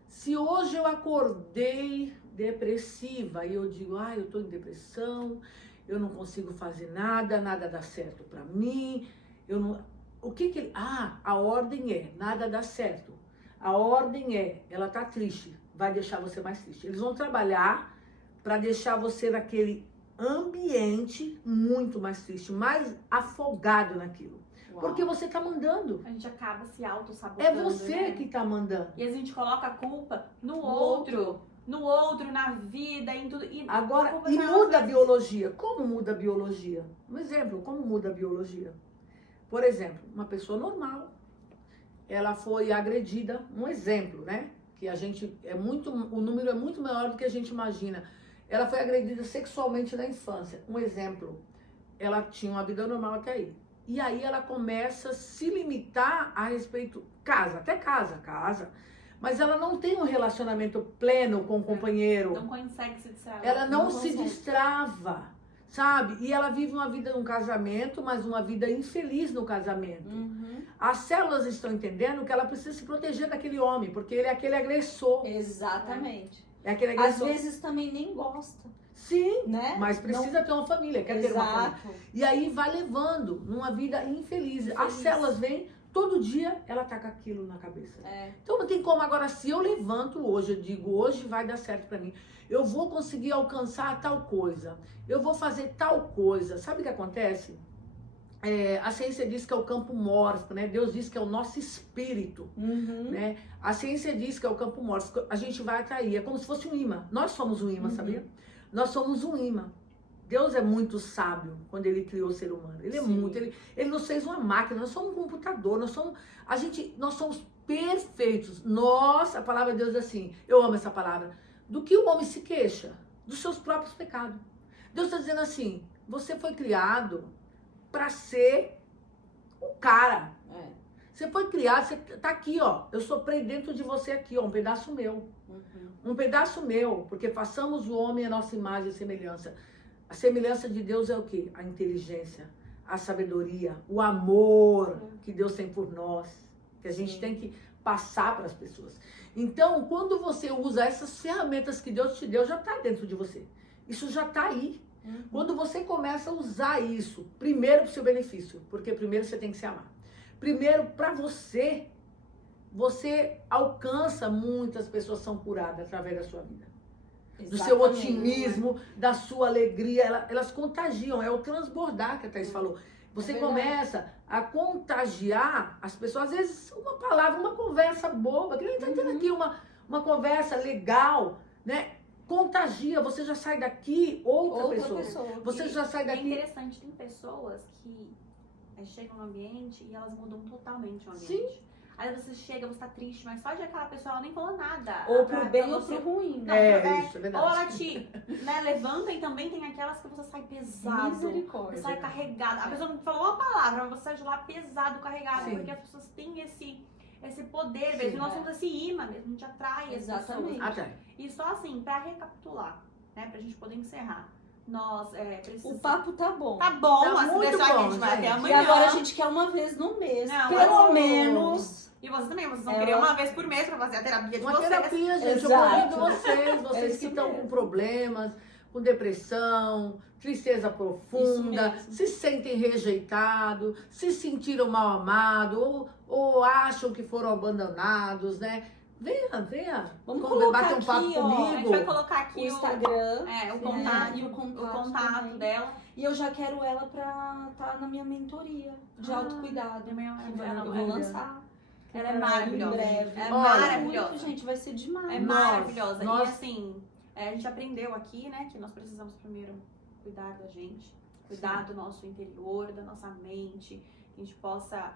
Se hoje eu acordei depressiva e eu digo, eu tô em depressão, eu não consigo fazer nada, nada dá certo para mim, eu não... O que ele... a ordem é, nada dá certo. A ordem é, ela tá triste, vai deixar você mais triste. Eles vão trabalhar para deixar você naquele ambiente muito mais triste, mais afogado naquilo. Uau. Porque você tá mandando. A gente acaba se auto-sabotando. É você, né, que tá mandando. E a gente coloca a culpa no outro, na vida, em tudo. E agora, e muda a biologia. Como muda a biologia? Um exemplo, como muda a biologia? Por exemplo, uma pessoa normal, ela foi agredida, um exemplo, né? Que a gente, o número é muito maior do que a gente imagina. Ela foi agredida sexualmente na infância. Um exemplo, ela tinha uma vida normal até aí. E aí ela começa a se limitar a respeito, casa, mas ela não tem um relacionamento pleno com o companheiro. Não consegue se destravar. Ela não se destrava, sabe? E ela vive uma vida num casamento, mas uma vida infeliz no casamento. As células estão entendendo que ela precisa se proteger daquele homem, porque ele é aquele agressor. Exatamente. É aquele agressor. Às vezes também nem gosta. Sim, né? Mas precisa ter uma família, quer ter uma família. E aí vai levando numa vida infeliz. As células vêm, todo dia ela tá com aquilo na cabeça. Então não tem como. Agora, se eu levanto hoje, eu digo, hoje vai dar certo pra mim. Eu vou conseguir alcançar tal coisa. Eu vou fazer tal coisa. Sabe o que acontece? A ciência diz que é o campo mórfico, né? Deus diz que é o nosso espírito, né? A ciência diz que é o campo mórfico. A gente vai atrair, é como se fosse um imã. Nós somos um imã, sabia? Nós somos um imã. Deus é muito sábio quando ele criou o ser humano. Ele é muito, ele nos fez uma máquina, nós somos um computador, nós somos perfeitos. A palavra de Deus é assim, eu amo essa palavra. Do que o homem se queixa? Dos seus próprios pecados. Deus está dizendo assim, você foi criado para ser o cara. Você foi criado, você tá aqui, ó. Eu soprei dentro de você aqui, ó, um pedaço meu. Um pedaço meu, porque façamos o homem a nossa imagem e semelhança. A semelhança de Deus é o quê? A inteligência, a sabedoria, o amor que Deus tem por nós, que a gente tem que passar para as pessoas. Então, quando você usa essas ferramentas que Deus te deu, já está dentro de você. Isso já está aí. Quando você começa a usar isso, primeiro para o seu benefício, porque primeiro você tem que se amar. Primeiro, para você alcança, muitas pessoas são curadas através da sua vida. Do seu otimismo, da sua alegria, elas contagiam, é o transbordar que a Thaís falou. Você começa a contagiar as pessoas, às vezes uma palavra, uma conversa boba, que nem está tendo aqui uma conversa legal, né? Contagia, você já sai daqui outra pessoa. Você já sai daqui. É interessante, tem pessoas que chegam no ambiente e elas mudam totalmente o ambiente. Aí você chega, você tá triste, mas só de aquela pessoa ela nem falou nada. Ou pro bem ou pro ruim. Não, isso é verdade. Ou ela te levanta e também tem aquelas que você sai pesado. Misericórdia. Você sai carregado. A pessoa não falou uma palavra, mas você sai de lá pesado, carregado. Porque as pessoas têm esse poder mesmo. Nós somos esse imã mesmo, a gente atrai as pessoas. Exatamente. E só assim, pra recapitular, né, pra gente poder encerrar. nós precisamos... O papo tá bom. Tá bom, Tá mas se muito deixar que a bom, gente vai até gente. E amanhã. agora a gente quer uma vez no mês. Não, pelo oh. menos. E vocês também, vocês vão Ela- querer uma vez por mês pra fazer a terapia de Uma vocês. terapia, gente, eu Exato. convido vocês isso que estão com mesmo. problemas, com depressão, tristeza profunda, Isso mesmo. se sentem rejeitados, se sentiram mal amados, ou acham que foram abandonados, né? Venha. Vamos bater colocar um papo aqui, ó, A gente comigo. vai colocar O aqui Instagram. o contato, e o contato também. dela. E eu já quero ela pra estar na minha mentoria de Ah, autocuidado. Também Eu maravilha. vou lançar. Ela é Em maravilhosa. breve. É Olha, maravilhosa. Muito, gente, vai ser demais. É Nós- maravilhosa. nós- E assim, a gente aprendeu aqui, né, que nós precisamos primeiro cuidar da gente, cuidar do nosso interior, da nossa mente, que a gente possa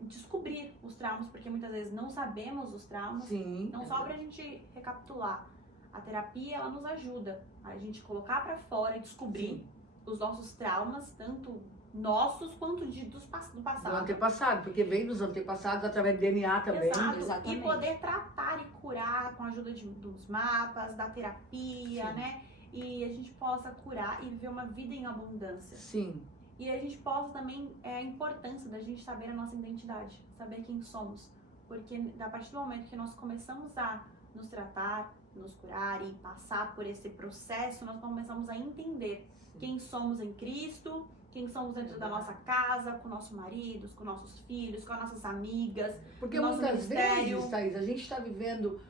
descobrir os traumas, porque muitas vezes não sabemos os traumas. Sim. Então, só pra gente recapitular, a terapia, ela nos ajuda a gente colocar pra fora e descobrir Sim. os nossos traumas, tanto nossos quanto do Do passado. antepassado, porque vem dos antepassados através do DNA também. Exato. Exatamente. E poder tratar e curar com a ajuda dos mapas, da terapia, Sim. né? E a gente possa curar e viver uma vida em abundância. Sim. E a gente possa também, a importância da gente saber a nossa identidade, saber quem somos. Porque a partir do momento que nós começamos a nos tratar, nos curar e passar por esse processo, nós começamos a entender quem somos em Cristo, quem somos dentro da nossa casa, com nossos maridos, com nossos filhos, com as nossas amigas. Porque Nosso muitas ministério. vezes, Thaís, a gente está vivendo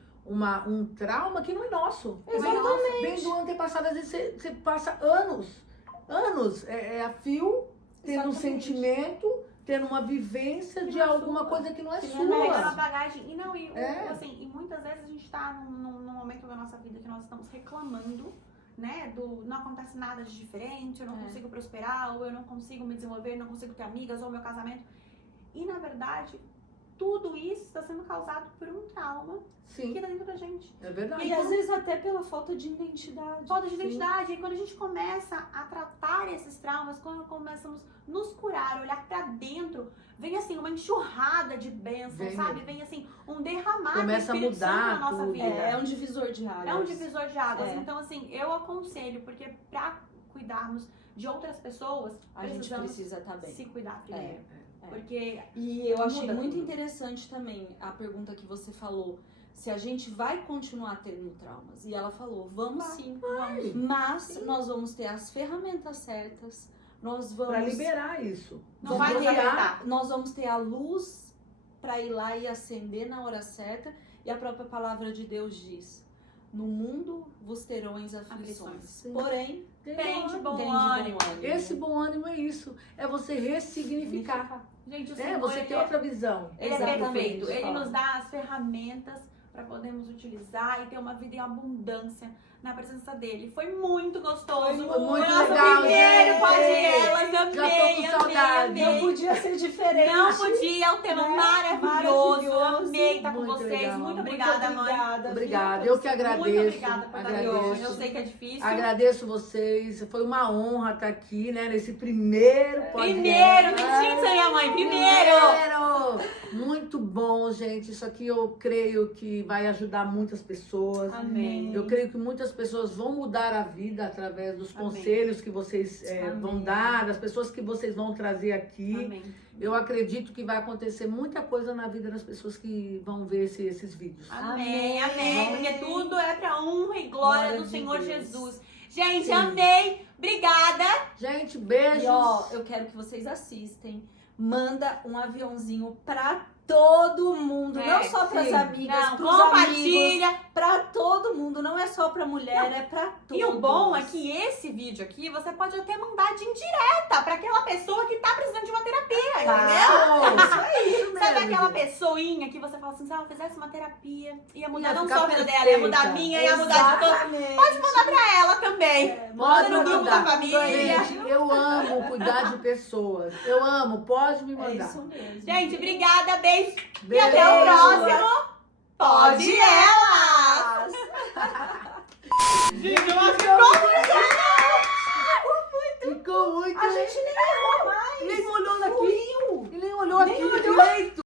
um trauma que não é nosso. Exatamente. Vem do antepassado, às vezes você passa anos a fio, tendo um Exatamente. sentimento, tendo uma vivência Que de não é alguma sua. coisa que não é Que sua. não é Pegando a bagagem. E não, É. e muitas vezes a gente tá num momento da nossa vida que nós estamos reclamando, né? Não acontece nada de diferente, eu não consigo prosperar, ou eu não consigo me desenvolver, não consigo ter amigas, ou meu casamento. E na verdade, tudo isso está sendo causado por um trauma Sim, que tá dentro da gente. é verdade. E às vezes até pela falta de identidade. Falta de Sim. identidade. E quando a gente começa a tratar esses traumas, quando começamos a nos curar, olhar pra dentro, vem assim uma enxurrada de bênçãos, Vem sabe? mesmo. Vem assim um derramar Começa a do Espírito Santo mudar na nossa tudo. vida. É um divisor de águas. É um divisor de águas. É. Então, assim, eu aconselho, porque pra cuidarmos de outras pessoas, A gente precisamos precisa estar bem. se cuidar primeiro. É. Porque E eu achei Muda muito tudo. interessante também a pergunta que você falou. Se a gente vai continuar tendo traumas. E ela falou, vamos sim. vamos. Mas nós vamos ter as ferramentas certas. Nós vamos, Para liberar isso. Não vai nos Bloquear. afetar. nós vamos ter a luz para ir lá e acender na hora certa. E a própria palavra de Deus diz: no mundo vos terões aflições. Sim. Porém, Tem de bom tem de ânimo. Esse bom ânimo é isso. É você ressignificar. Gente, o Né? Senhor, Você ele ter outra visão. Ele é Exatamente, perfeito. Ele Fábio. nos dá as ferramentas para podermos utilizar e ter uma vida em abundância na presença dele. Foi muito gostoso. Foi muito Nosso legal, primeiro gente. Pode Elas. Já tô com saudade. não podia ser diferente. Não podia, o tema Né? maravilhoso. Maravilhoso. Amei estar com Muito vocês. legal. Muito obrigada, mãe. Obrigada. Obrigada. viu? Eu que agradeço. Muito obrigada por estar aqui hoje. Eu Agradeço. sei que é difícil. Agradeço vocês. Foi uma honra estar aqui, né? Nesse primeiro podcast. Primeiro, mentinho, minha mãe. Primeiro. Muito bom, gente. Isso aqui eu creio que vai ajudar muitas pessoas. Amém. Eu creio que muitas pessoas vão mudar a vida através dos Amém. conselhos que vocês vão Amém. dar, das pessoas que vocês vão trazer aqui. Amém. Eu acredito que vai acontecer muita coisa na vida das pessoas que vão ver esses vídeos. Amém, amém. Amém. Porque tudo é pra honra e glória Glória do de Senhor Deus. Jesus. Gente, Sim. amei. Obrigada. Gente, beijos. E ó, eu quero que vocês assistem. Manda um aviãozinho pra todo mundo, É, não só pras sim. amigas, Não, pros amigos, compartilha. pra todo mundo, não é só pra mulher, é pra todos. E o bom é que esse vídeo aqui você pode até mandar de indireta pra aquela pessoa que tá precisando de uma terapia, entendeu? Isso aí, Sabe mesmo, aquela gente. pessoinha que você fala assim, se ela fizesse uma terapia, ia mudar Ia não ficar só a vida dela, ia mudar a perfeita. minha, ia mudar de todos. Exatamente. Pode mandar pra ela também. Manda no grupo da mandar. família. Gente, eu amo cuidar de pessoas. Eu amo, pode me É mandar. isso mesmo. Gente, obrigada, beijo. E Beijo. até o próximo. Pode elas! Gente, eu acho que Ficou muito. A gente nem errou mais. Nem olhou daqui. Fluiu. E nem olhou aqui Nem olhou. direito.